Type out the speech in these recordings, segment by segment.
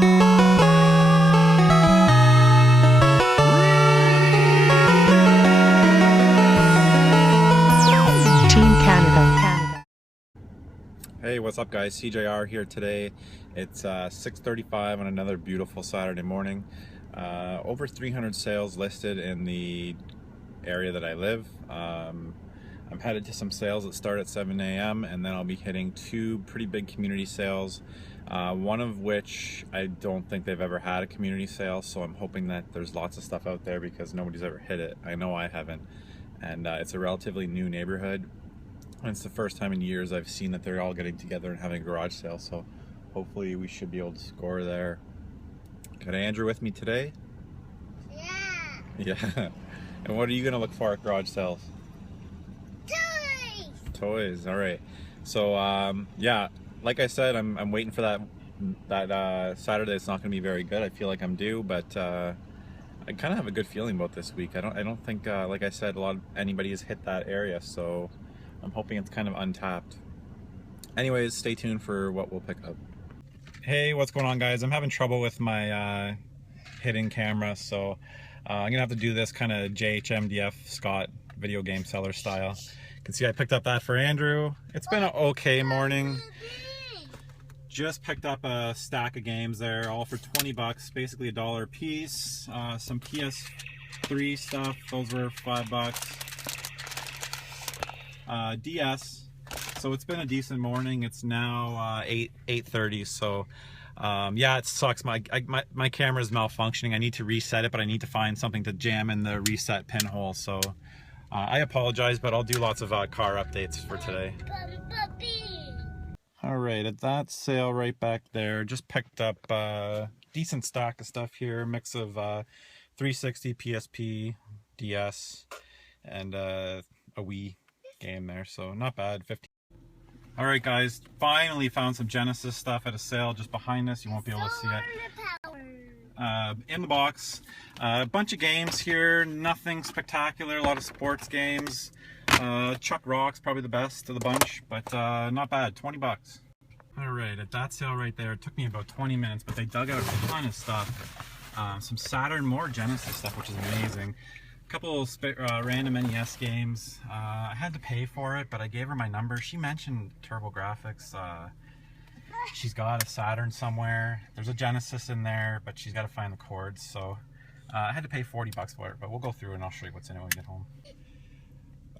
Hey, what's up guys? SeeJayAre here today. It's 6:35 on another beautiful Saturday morning. Over 300 sales listed in the area that I live. I'm headed to some sales that start at 7 a.m. and then I'll be hitting two pretty big community sales. One of which I don't think they've ever had a community sale, so I'm hoping that there's lots of stuff out there because nobody's ever hit it. I know I haven't. And it's a relatively new neighborhood. And it's the first time in years I've seen that they're all getting together and having a garage sale, so hopefully we should be able to score there. Got Andrew with me today? Yeah. Yeah. And what are you going to look for at garage sales? Toys! Toys, alright. So, yeah, like I said, I'm waiting for that Saturday. It's not going to be very good. I feel like I'm due, but I kind of have a good feeling about this week. I don't think, like I said, anybody has hit that area, so I'm hoping it's kind of untapped. Anyways, stay tuned for what we'll pick up. Hey, what's going on guys? I'm having trouble with my hidden camera, so I'm gonna have to do this kind of JHMDF Scott video game seller style. You can see I picked up that for Andrew. It's been an okay morning. Just picked up a stack of games there, all for 20 bucks, basically $1 a piece. Some PS3 stuff, those were $5. DS, so it's been a decent morning. It's now 8:30, so yeah, it sucks. My camera is malfunctioning. I need to reset it, but I need to find something to jam in the reset pinhole, so I apologize, but I'll do lots of car updates for today. Alright, at that sale right back there, just picked up a decent stack of stuff here, mix of 360, PSP, DS, and a Wii game there, so not bad. 15. All right guys, finally found some Genesis stuff at a sale just behind us. You won't be able to see it. In the box, a bunch of games here, nothing spectacular, a lot of sports games. Chuck Rock's probably the best of the bunch, but not bad, 20 bucks. All right, at that sale right there, it took me about 20 minutes, but they dug out a ton of stuff. Some Saturn, more Genesis stuff, which is amazing. Couple random NES games. I had to pay for it, but I gave her my number. She mentioned TurboGrafx. She's got a Saturn somewhere. There's a Genesis in there, but she's got to find the cords. So I had to pay 40 bucks for it, but we'll go through and I'll show you what's in it when we get home.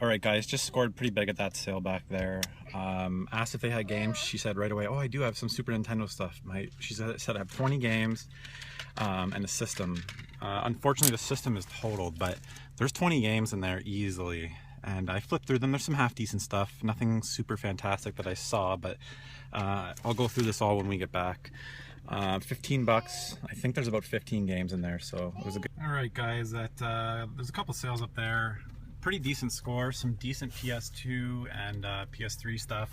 Alright guys, just scored pretty big at that sale back there. Asked if they had games. She said right away, oh, I do have some Super Nintendo stuff. She said I have 20 games and a system. Unfortunately, the system is totaled, but there's 20 games in there easily. And I flipped through them. There's some half-decent stuff. Nothing super fantastic that I saw, but I'll go through this all when we get back. 15 bucks. I think there's about 15 games in there, so it was a good... Alright guys, there's a couple sales up there. Pretty decent score, some decent PS2 and PS3 stuff.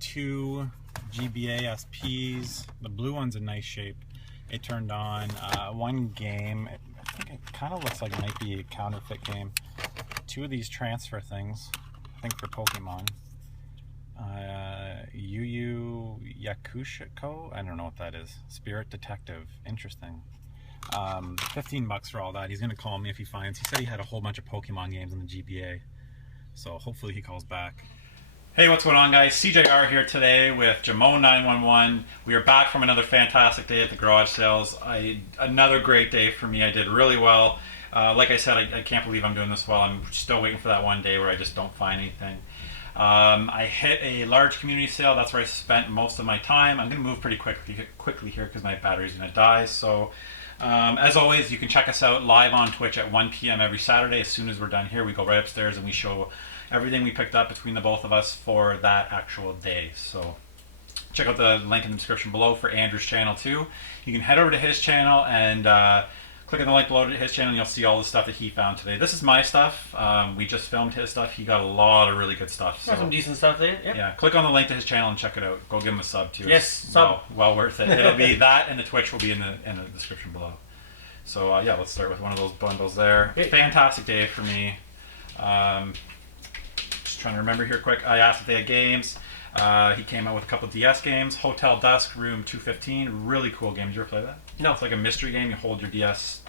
2 GBA SPs. The blue one's in nice shape. It turned on. One game, I think it kind of looks like it might be a counterfeit game. 2 of these transfer things, I think for Pokemon. Yu Yu Yakushiko? I don't know what that is. Spirit Detective, interesting. 15 bucks for all that. He's gonna call me if he finds. He said he had a whole bunch of Pokemon games in the GBA, so hopefully he calls back. Hey, what's going on guys? SeeJayAre here today with Jamone911. We are back from another fantastic day at the garage sales. Another great day for me. I did really well. Like I said, I can't believe I'm doing this well. I'm still waiting for that one day where I just don't find anything. I hit a large community sale. That's where I spent most of my time. I'm gonna move pretty quickly here because my battery's gonna die. So as always, you can check us out live on Twitch at 1 p.m. every Saturday. As soon as we're done here, we go right upstairs and we show everything we picked up between the both of us for that actual day. So check out the link in the description below for Andrew's channel too. You can head over to his channel and click on the link below to his channel and you'll see all the stuff that he found today. This is my stuff. We just filmed his stuff. He got a lot of really good stuff. So, got some decent stuff there. Yep. Yeah, click on the link to his channel and check it out. Go give him a sub too. Yes, sub. Well worth it. It'll be that, and the Twitch will be in the description below. So yeah, let's start with one of those bundles there. Hey. Fantastic day for me. Just trying to remember here quick. I asked if they had games. He came out with a couple of DS games. Hotel Dusk, Room 215. Really cool game. Did you ever play that? No. It's like a mystery game. You hold your DS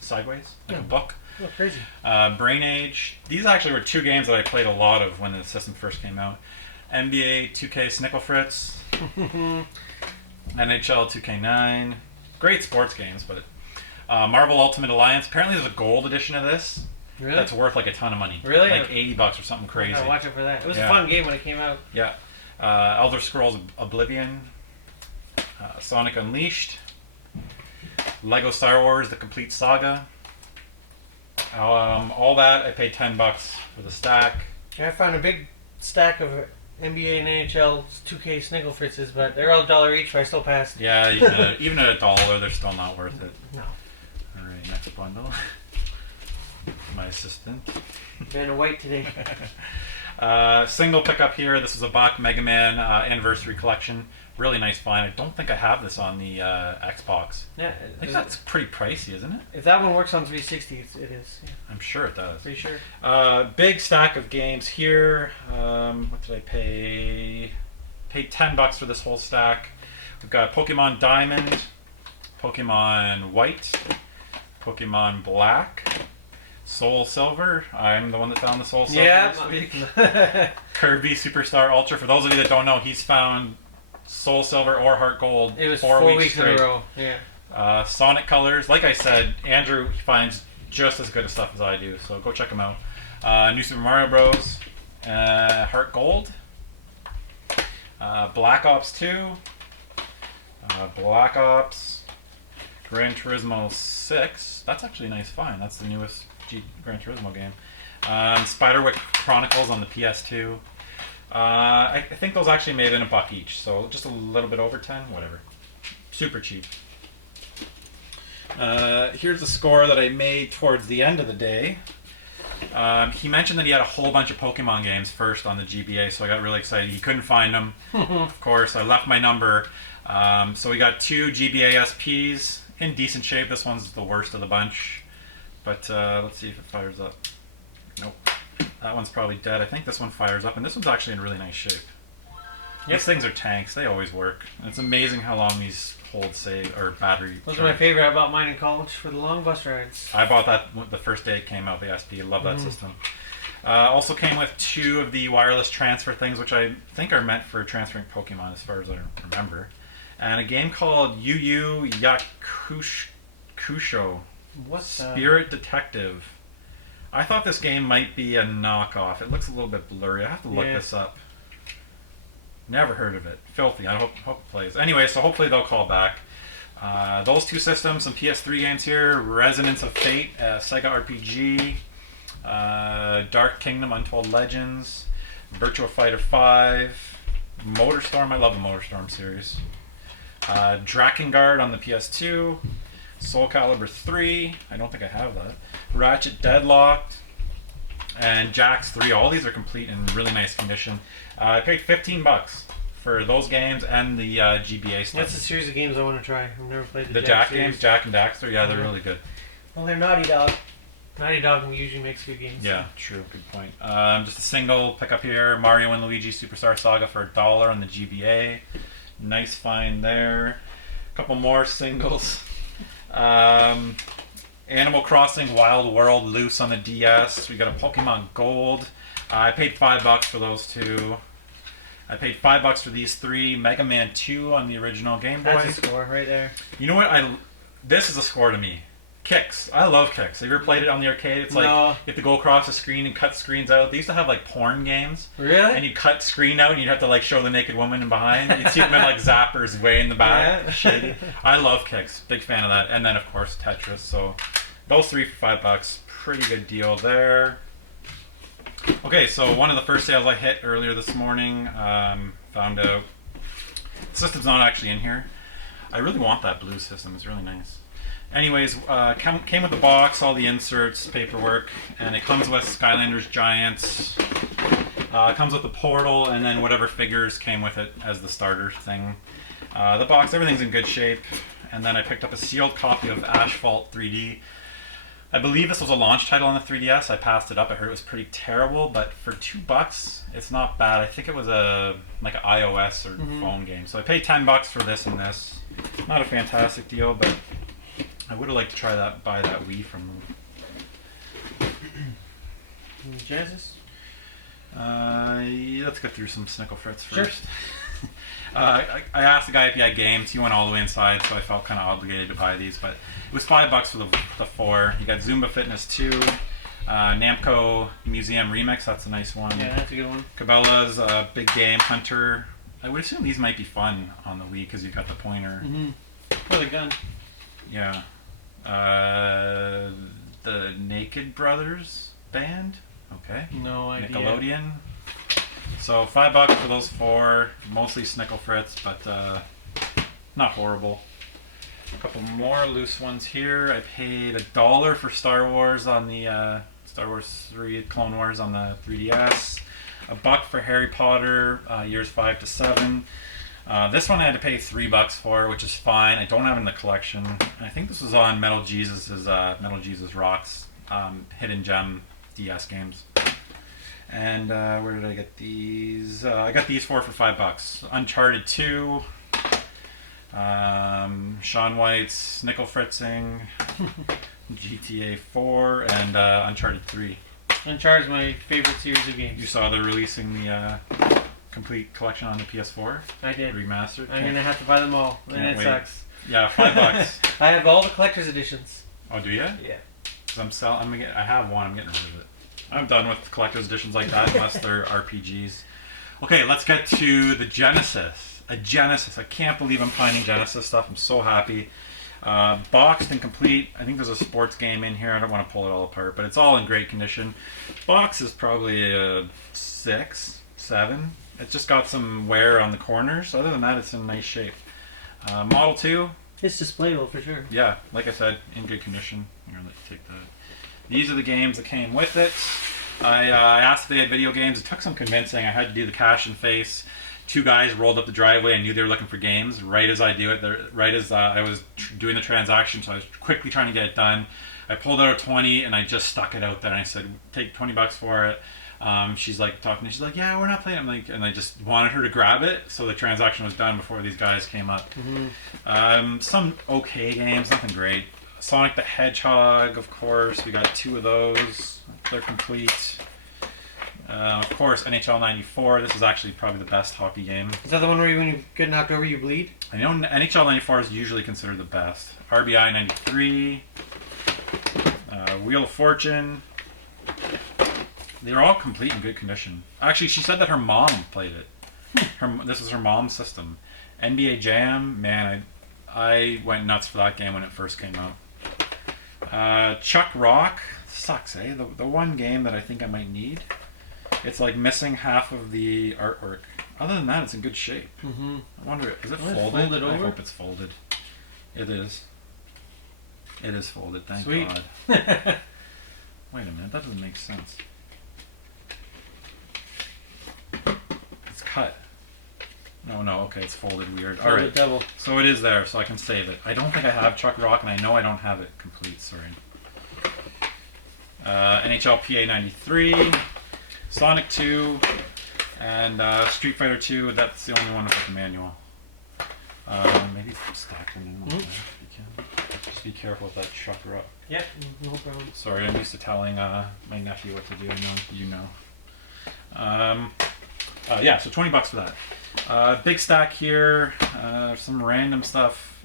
sideways, like a book. Oh, crazy. Brain Age. These actually were 2 games that I played a lot of when the system first came out. NBA 2K Snicklefritz. NHL 2K9. Great sports games, but Marvel Ultimate Alliance. Apparently there's a gold edition of this. Really? That's worth like a ton of money. Really? Like $80 or something crazy. I'll watch it for that. It was a fun game when it came out. Yeah. Elder Scrolls Oblivion. Sonic Unleashed. Lego Star Wars The Complete Saga. All that I paid $10 for the stack. I found a big stack of NBA and NHL 2K Snigglefritzes, but they're all $1 each, but I still passed. Yeah, even at $1, they're still not worth it. No. Alright, next bundle. My assistant. Vanna White today. Single pickup here. This is a Bach Mega Man Anniversary Collection. Really nice find. I don't think I have this on the Xbox. Yeah, I think that's pretty pricey, isn't it? if that one works on 360, it is. Yeah, I'm sure it does. pretty sure. Big stack of games here. What did I pay? Paid $10 for this whole stack. We've got Pokemon Diamond, Pokemon White, Pokemon Black, Soul Silver. I'm the one that found the Soul Silver this week. Kirby Superstar Ultra. For those of you that don't know, he's found Soul Silver or Heart Gold. It was 4 weeks in a straight. row. Yeah. Sonic Colors. Like I said, Andrew finds just as good of stuff as I do, so go check him out. New Super Mario Bros. Heart Gold. Black Ops 2. Black Ops. Gran Turismo 6. That's actually a nice find. That's the newest Gran Turismo game. Spiderwick Chronicles on the PS2. I think those actually may have been $1 each, so just a little bit over 10, whatever. Super cheap. Here's the score that I made towards the end of the day. He mentioned that he had a whole bunch of Pokemon games first on the GBA, so I got really excited. He couldn't find them. Of course, I left my number. So we got 2 GBA SPs in decent shape. This one's the worst of the bunch. But let's see if it fires up. Nope. That one's probably dead. I think this one fires up, and this one's actually in really nice shape. These things are tanks. They always work. And it's amazing how long these hold or battery. Those are my favorite. I bought mine in college for the long bus rides. I bought that the first day it came out, the SP. Love that system. Also came with 2 of the wireless transfer things, which I think are meant for transferring Pokemon as far as I remember. And a game called Yu Yu Yakusho. What's Spirit Detective. I thought this game might be a knockoff. It looks a little bit blurry. I have to look this up. Never heard of it. Filthy. I hope it plays. Anyway, so hopefully they'll call back. Those 2 systems, some PS3 games here. Resonance of Fate, Sega RPG. Dark Kingdom, Untold Legends. Virtua Fighter 5. Motorstorm. I love the Motorstorm series. Drakengard on the PS2. Soul Calibur 3. I don't think I have that. Ratchet Deadlocked. And Jax 3. All these are complete in really nice condition. I paid $15 for those games and the GBA stuff. That's a series of games I want to try. I've never played the Jack games, Jack and Daxter. Yeah, they're really good. Well, they're Naughty Dog. Naughty Dog usually makes good games. Yeah, true. Good point. Just a single pickup here. Mario and Luigi Superstar Saga for $1 on the GBA. Nice find there. A couple more singles. Animal Crossing Wild World Loose on the DS. We got a Pokemon Gold. I paid $5 for those 2. I paid $5 for these 3. Mega Man 2 on the original Game Boy. That's a score right there. You know what? This is a score to me. Kicks. I love Kicks. Have you ever played it on the arcade? It's like you have to go across the screen and cut screens out. They used to have like porn games. Really? And you cut screen out and you'd have to like show the naked woman in behind. You'd see them in like zappers way in the back. Yeah. Shady. I love Kicks. Big fan of that. And then of course Tetris. So those 3 for $5. Pretty good deal there. Okay, so one of the first sales I hit earlier this morning, found out the system's not actually in here. I really want that blue system. It's really nice. Anyways, came with the box, all the inserts, paperwork, and it comes with Skylanders Giants. It comes with the portal, and then whatever figures came with it as the starter thing. The box, everything's in good shape. And then I picked up a sealed copy of Asphalt 3D. I believe this was a launch title on the 3DS. I passed it up. I heard it was pretty terrible, but for $2, it's not bad. I think it was like an iOS or phone game. So I paid $10 for this and this. Not a fantastic deal, but I would have liked to try that, buy that Wii from them. Genesis? Yeah, let's get through some Snickle Fritz Sure. first. I asked the guy if he had games. He went all the way inside, so I felt kind of obligated to buy these. But it was $5 for the 4. You got Zumba Fitness 2, Namco Museum Remix. That's a nice one. Yeah, that's a good one. Cabela's Big Game Hunter. I would assume these might be fun on the Wii because you got the pointer. For the gun. Yeah. The Naked Brothers band. Okay. No idea. Nickelodeon. So $5 for those 4, mostly Snickle Fritz, but not horrible. A couple more loose ones here. I paid $1 for Star Wars on the Star Wars 3 Clone Wars on the 3DS. $1 for Harry Potter, years 5 to 7. This one I had to pay $3 for, which is fine. I don't have it in the collection. I think this was on Metal Jesus' Metal Jesus Rocks Hidden Gem DS games. And where did I get these? I got these 4 for $5. Uncharted 2, Shaun White's Nickel Fritzing, GTA 4, and Uncharted 3. Uncharted's my favorite series of games. You saw they're releasing the complete collection on the PS4? I did. Remastered? I'm gonna have to buy them all, and it wait. sucks. Yeah, $5. I have all the collector's editions. Oh, do you? Yeah. Because I have one, I'm getting rid of it. I'm done with collector's editions like that unless they're RPGs. Okay, let's get to the Genesis. A Genesis. I can't believe I'm finding Genesis stuff. I'm so happy. Boxed and complete. I think there's a sports game in here. I don't want to pull it all apart, but it's all in great condition. Box is probably a 6, 7. It's just got some wear on the corners. Other than that, it's in nice shape. Model 2. It's displayable for sure. Yeah, like I said, in good condition. I'm going to let you take that. These are the games that came with it. I asked if they had video games. It took some convincing. I had to do the cash and face. 2 guys rolled up the driveway. I knew they were looking for games. Right as I do it, right as I was doing the transaction, so I was quickly trying to get it done. I pulled out a 20 and I just stuck it out there. And I said, "Take $20 for it." She's like talking to me. She's like, "Yeah, we're not playing." I'm like, and I just wanted her to grab it, so the transaction was done before these guys came up. Some okay games, nothing great. Sonic the Hedgehog, of course. We got 2 of those. They're complete. Of course, NHL 94. This is actually probably the best hockey game. Is that the one where when you get knocked over, you bleed? I know NHL 94 is usually considered the best. RBI 93. Wheel of Fortune. They're all complete in good condition. Actually, she said that her mom played it. This is her mom's system. NBA Jam. Man, I went nuts for that game when it first came out. Chuck Rock sucks, eh? The one game that I think I might need. It's like missing half of the artwork. Other than that, it's in good shape. I wonder, is it folded? I hope it's folded. It is. It is folded. Thank God. Wait a minute, that doesn't make sense. It's cut. No, okay, it's folded weird. All right, double. so it is there, so I can save it. I don't think I have Chuck Rock, and I know I don't have it complete. Sorry. NHL PA 93, Sonic 2, and Street Fighter 2. That's the only one with the manual. Maybe stack them in like that if you can. Just be careful with that Chuck Rock. Yeah, no problem. Sorry, I'm used to telling my nephew what to do. I know you know. Yeah, so $20 for that. Big stack here. Some random stuff.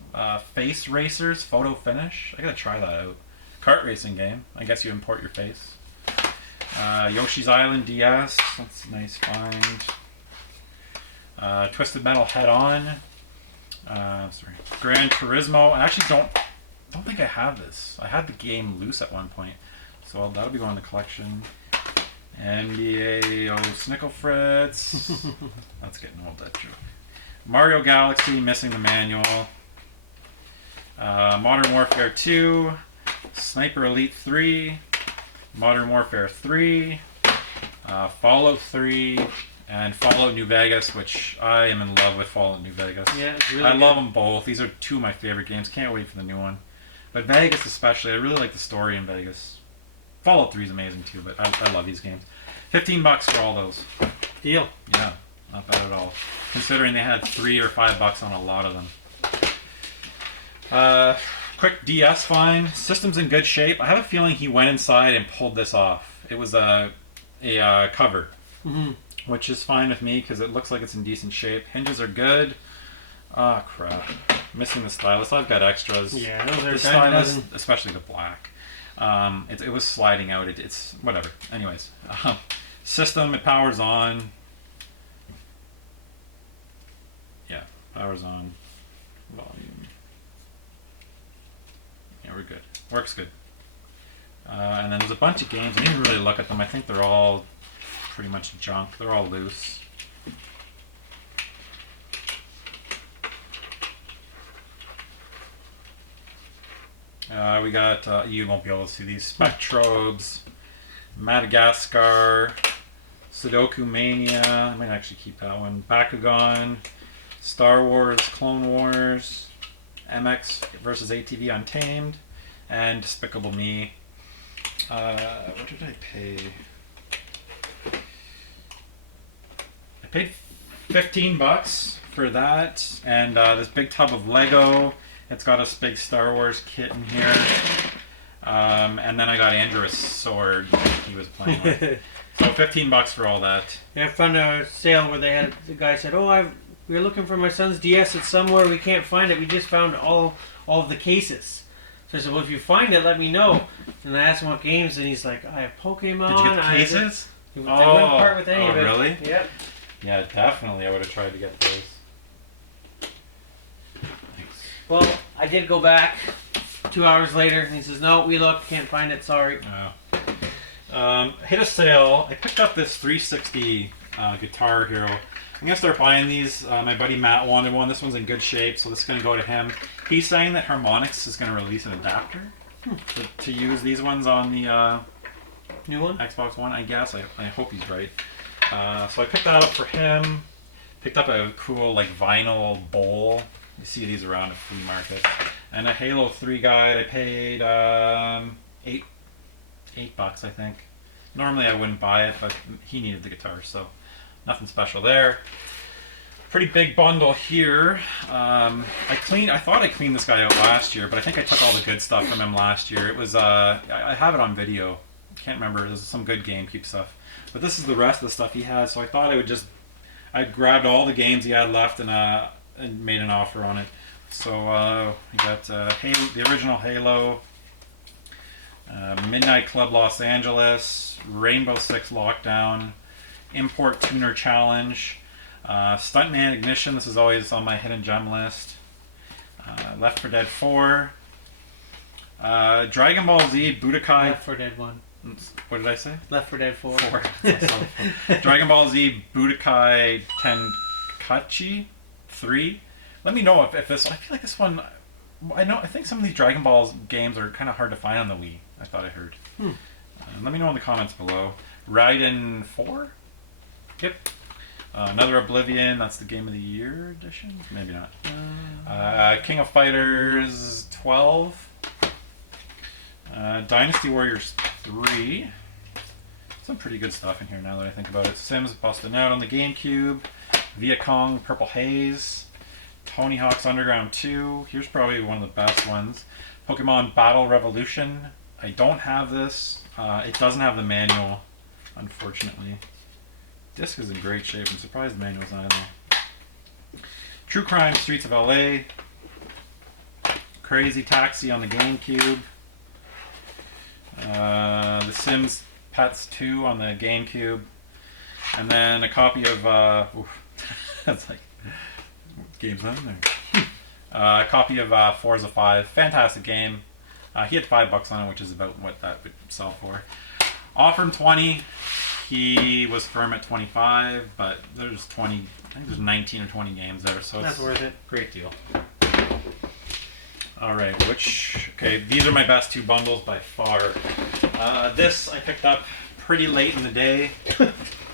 Face Racers Photo Finish. I gotta try that out. Kart racing game. I guess you import your face. Yoshi's Island DS. That's a nice find. Twisted Metal Head On. Sorry. Gran Turismo. I actually don't think I have this. I had the game loose at one point, so that'll be going in the collection. NBA Snickle Fritz. That's getting old, that joke. Mario Galaxy, missing the manual. Modern Warfare 2. Sniper Elite 3. Modern Warfare 3. Fallout 3. And Fallout New Vegas, which I am in love with Fallout New Vegas. Yeah, it's really I good. love them both. These are 2 of my favorite games. Can't wait for the new one. But Vegas especially, I really like the story in Vegas. Fallout 3 is amazing too, but I love these games. $15 for all those. Deal. Yeah, not bad at all. Considering they had $3 or $5 on a lot of them. Quick DS find. System's in good shape. I have a feeling he went inside and pulled this off. It was a cover, which is fine with me because it looks like it's in decent shape. Hinges are good. Ah, crap. Missing the stylus. I've got extras. Yeah, those are the stylus, especially the black. It was sliding out. It's whatever. Anyways, system, it powers on. Yeah, powers on. Volume. Yeah, we're good. Works good. And then there's a bunch of games. I didn't really look at them. I think they're all pretty much junk. They're all loose. We got, you won't be able to see these, Spectrobes, Madagascar, Sudoku Mania, I might actually keep that one, Bakugan, Star Wars, Clone Wars, MX versus ATV Untamed, and Despicable Me. What did I pay? I paid $15 for that, and this big tub of Lego. It's got a big Star Wars kit in here. And then I got Andrew's sword he was playing with. So $15 for all that. Yeah, I found a sale where they had, the guy said, "Oh, we were looking for my son's DS. It's somewhere. We can't find it. We just found all of the cases." So I said, "Well, if you find it, let me know." And I asked him what games, and he's like, "I have Pokemon." Did you get the cases? They wouldn't part with any of it. Really? Yep. Yeah, definitely. I would have tried to get those. Well, I did go back 2 hours later, and he says, "No, we looked, can't find it, sorry." Hit a sale. I picked up this 360 Guitar Hero. I'm going to start buying these. My buddy Matt wanted one. This one's in good shape, so this is going to go to him. He's saying that Harmonix is going to release an adapter to use these ones on the new one? Xbox One, I guess. I hope he's right. So I picked that up for him. Picked up a cool like vinyl bowl. You see these around at flea markets. And a Halo 3 guide. I paid $8, I think. Normally I wouldn't buy it, but he needed the guitar, so nothing special there. Pretty big bundle here. I thought I cleaned this guy out last year, but I think I took all the good stuff from him last year. It was I have it on video. Can't remember. There's some good GameCube stuff, but this is the rest of the stuff he had. So I thought I grabbed all the games he had left and made an offer on it. So we got Halo, the original Halo, Midnight Club Los Angeles, Rainbow Six Lockdown, Import Tuner Challenge, Stuntman Ignition. This is always on my hidden gem list. Left 4 Dead 4, Dragon Ball Z Budokai. Left 4 Dead 1. What did I say? Left 4 Dead 4. 4. Dragon Ball Z Budokai Tenkaichi 3. Let me know if this. I feel like this one. I think some of these Dragon Ball games are kind of hard to find on the Wii. I thought I heard. Let me know in the comments below. Raiden 4. Yep. Another Oblivion. That's the Game of the Year edition. Maybe not. King of Fighters 12. Dynasty Warriors 3. Some pretty good stuff in here now that I think about it. Sims Bustin' Out on the GameCube. Viet Cong Purple Haze. Tony Hawk's Underground 2. Here's probably one of the best ones. Pokemon Battle Revolution. I don't have this. It doesn't have the manual, unfortunately. Disc is in great shape. I'm surprised the manual's not in there. True Crime Streets of LA. Crazy Taxi on the GameCube. The Sims Pets 2 on the GameCube. And then a copy of... that's like... game's not in there. A copy of Forza 5. Fantastic game. He had $5 on it, which is about what that would sell for. Offered him 20. He was firm at 25, but there's 20. I think there's 19 or 20 games there, so that's worth it. Great deal. All right, okay, these are my best two bundles by far. This I picked up pretty late in the day.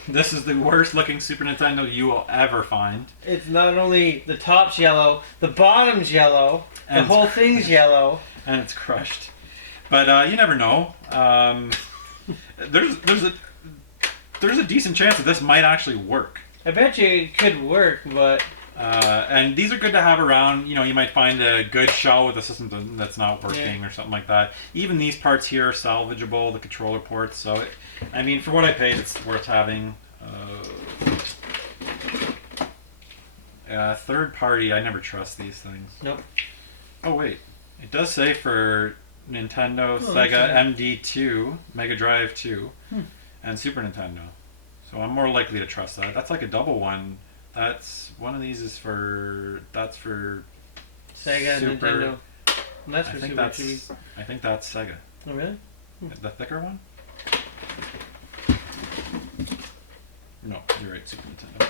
This is the worst looking Super Nintendo you will ever find. It's not only the top's yellow, the bottom's yellow, the whole thing's yellow. and it's crushed. But you never know. There's a decent chance that this might actually work. I bet you it could work, but and these are good to have around. You know, you might find a good shell with a system that's not working or something like that. Even these parts here are salvageable, the controller ports. So, I mean, for what I paid, it's worth having. Third party, I never trust these things. Nope. Oh wait, it does say for Nintendo, Sega, MD2, Mega Drive 2, and Super Nintendo. So I'm more likely to trust that. That's like a double one. That's one of these is for Sega, Super, Nintendo. And that's for I think Super that's TV. I think that's Sega. Oh really? The thicker one? No, you're right. Super Nintendo.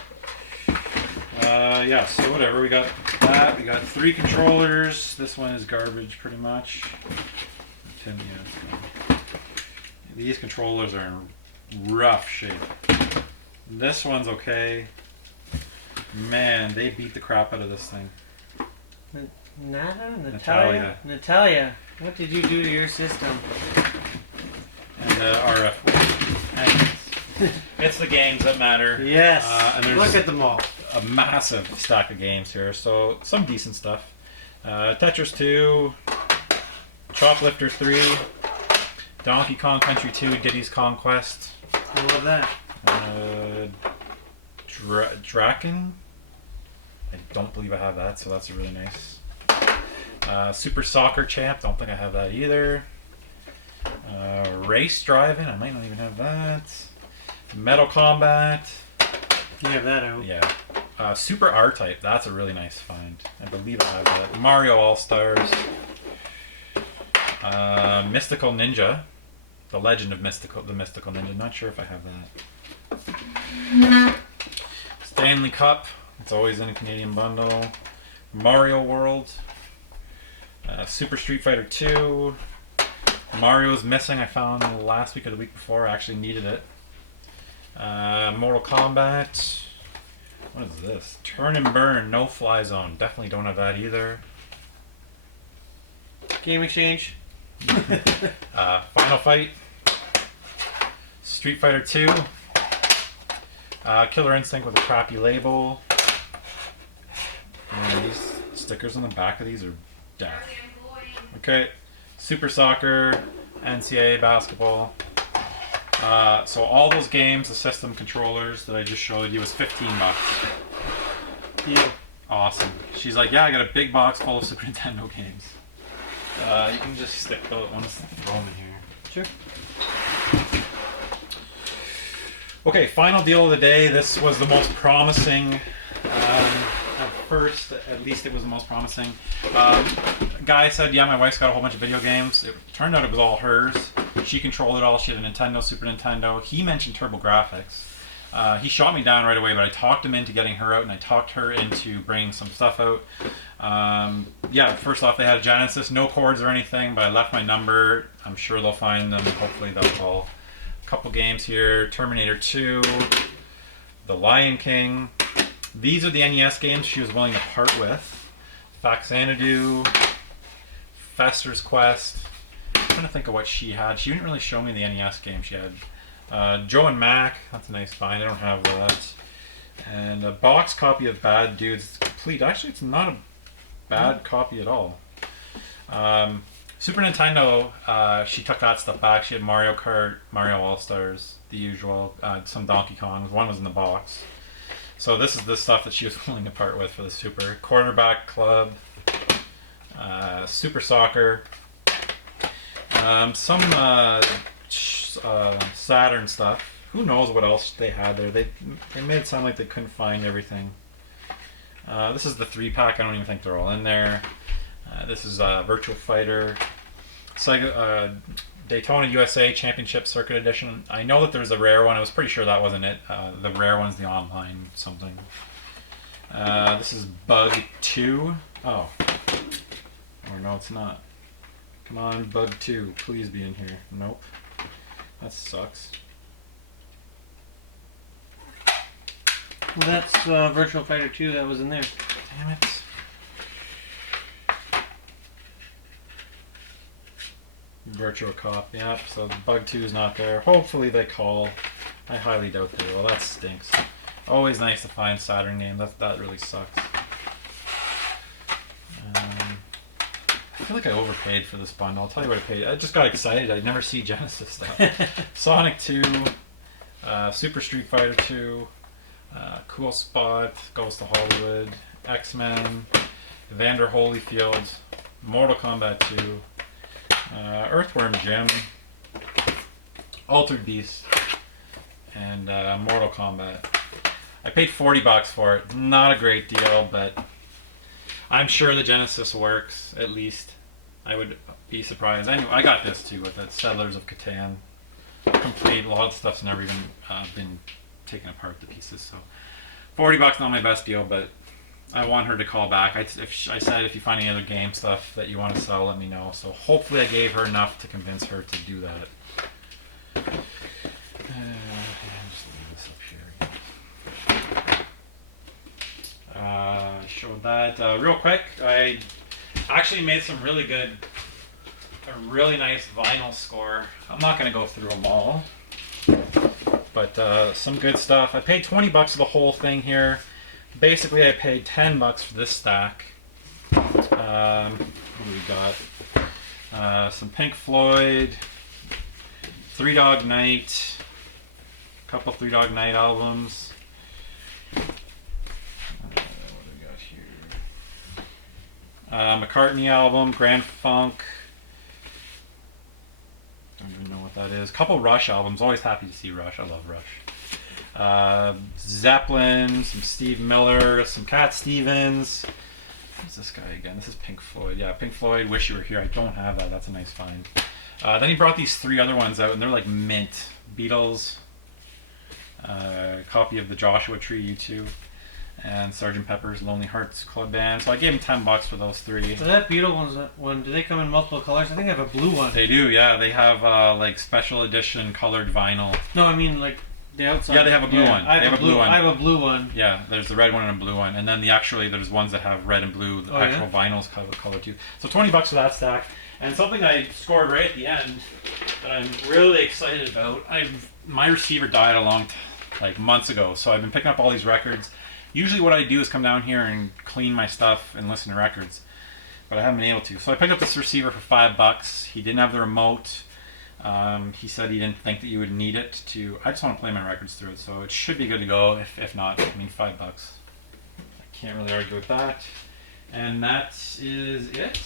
Yeah. So whatever. We got that. We got 3 controllers. This one is garbage, pretty much. These controllers are in rough shape. This one's okay. Man, they beat the crap out of this thing. Natalia, what did you do to your system? And RF. It's the games that matter. Yes. And there's look at them all. A massive stack of games here. So some decent stuff. Tetris 2, Choplifter 3, Donkey Kong Country 2, Diddy's Conquest. I love that. Draken. I don't believe I have that, so that's really nice. Super Soccer Champ. Don't think I have that either. Race Driving. I might not even have that. Metal Combat. You have that out. Yeah. Super R-Type. That's a really nice find. I believe I have that. Mario All-Stars. Mystical Ninja. The Legend of the Mystical Ninja. Not sure if I have that. Stanley Cup. It's always in a Canadian bundle. Mario World. Super Street Fighter 2. Mario's Missing. I found last week or the week before. I actually needed it. Mortal Kombat. What is this? Turn and Burn. No Fly Zone. Definitely don't have that either. Game Exchange. Final Fight. Street Fighter 2. Killer Instinct with a crappy label. And these stickers on the back of these are death. Okay. Super Soccer. NCAA Basketball. So all those games, the system controllers that I just showed you, was $15. Yeah. Awesome. She's like, yeah, I got a big box full of Super Nintendo games. You can just stick those ones, throw them in here. Sure. Okay, final deal of the day. This was the most promising. At first, at least it was the most promising. Guy said, yeah, my wife's got a whole bunch of video games. It turned out it was all hers. She controlled it all. She had a Nintendo, Super Nintendo. He mentioned TurboGrafx. He shot me down right away, but I talked him into getting her out, and I talked her into bringing some stuff out. Yeah, first off, they had a Genesis, no cords or anything, but I left my number. I'm sure they'll find them. Hopefully they'll call. A couple games here. Terminator 2, The Lion King. These are the NES games she was willing to part with. Faxanadu, Fester's Quest. I'm trying to think of what she had. She didn't really show me the NES game she had. Joe and Mac, that's a nice find. I don't have that. And a box copy of Bad Dudes. It's complete. Actually, it's not a bad copy at all. Super Nintendo, she took that stuff back. She had Mario Kart, Mario All-Stars, the usual, some Donkey Kongs. One was in the box. So this is the stuff that she was willing to part with for the Super. Quarterback Club, Super Soccer, some Saturn stuff. Who knows what else they had there. They made it sound like they couldn't find everything. This is the 3-pack. I don't even think they're all in there. This is Virtual Fighter. Sega, Daytona USA Championship Circuit Edition. I know that there's a rare one. I was pretty sure that wasn't it. The rare one's the online something. This is Bug 2. Oh. Or no, it's not. Come on, Bug 2. Please be in here. Nope. That sucks. Well, that's Virtual Fighter 2 that was in there. Damn it. Virtual Cop. Yep. So Bug 2 is not there. Hopefully they call. I highly doubt they will. That stinks. Always nice to find Saturn game. That really sucks. I feel like I overpaid for this bundle. I'll tell you what I paid. I just got excited. I'd never see Genesis stuff. Sonic 2, Super Street Fighter 2, Cool Spot, Goes to Hollywood, X-Men, Evander Holyfield, Mortal Kombat 2, Earthworm Jim, Altered Beast, and Mortal Kombat. I paid $40 for it. Not a great deal, but I'm sure the Genesis works, at least. I would be surprised. I got this too with it. Settlers of Catan. Complete. A lot of stuff's never even been taken apart to pieces. So $40 not my best deal, but I want her to call back. I said if you find any other game stuff that you want to sell, let me know. So hopefully I gave her enough to convince her to do that. Just leave this up here. I showed that real quick. I actually made some really nice vinyl score. I'm not going to go through them all, but some good stuff. I paid $20 for the whole thing here. Basically, I paid $10 for this stack. What do we got? Some Pink Floyd, Three Dog Night, a couple Three Dog Night albums. McCartney album, Grand Funk. Don't even know what that is. Couple Rush albums. Always happy to see Rush. I love Rush. Zeppelin, some Steve Miller, some Cat Stevens. Who's this guy again? This is Pink Floyd. Yeah, Pink Floyd. Wish You Were Here. I don't have that. That's a nice find. Then he brought these 3 other ones out, and they're like mint. Beatles. Copy of the Joshua Tree, U2. And Sgt. Pepper's Lonely Hearts Club Band. So I gave him $10 for those 3. So that Beatles one, do they come in multiple colors? I think I have a blue one. They do, yeah. They have like special edition colored vinyl. No, I mean like the outside. Yeah, they have a blue one. I have a blue one. Yeah, there's the red one and a blue one, and then there's ones that have red and blue. The actual vinyl's color too. So $20 for that stack. And something I scored right at the end that I'm really excited about. My receiver died months ago, so I've been picking up all these records. Usually what I do is come down here and clean my stuff and listen to records, but I haven't been able to. So I picked up this receiver for $5. He didn't have the remote. He said he didn't think that you would need it to. I just want to play my records through it, so it should be good to go. If not, I mean $5. I can't really argue with that. And that is it.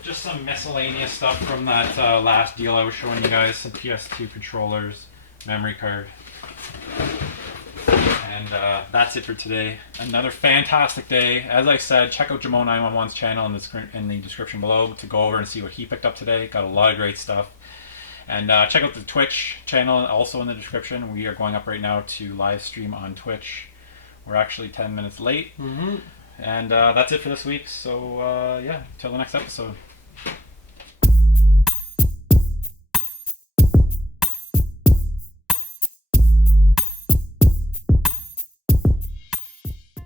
Just some miscellaneous stuff from that last deal I was showing you guys. Some PS2 controllers, memory card. And that's it for today. Another fantastic day. As I said, check out Jamo911's channel in the description below to go over and see what he picked up today. Got a lot of great stuff. And check out the Twitch channel also in the description. We are going up right now to live stream on Twitch. We're actually 10 minutes late. And that's it for this week. So yeah, till the next episode.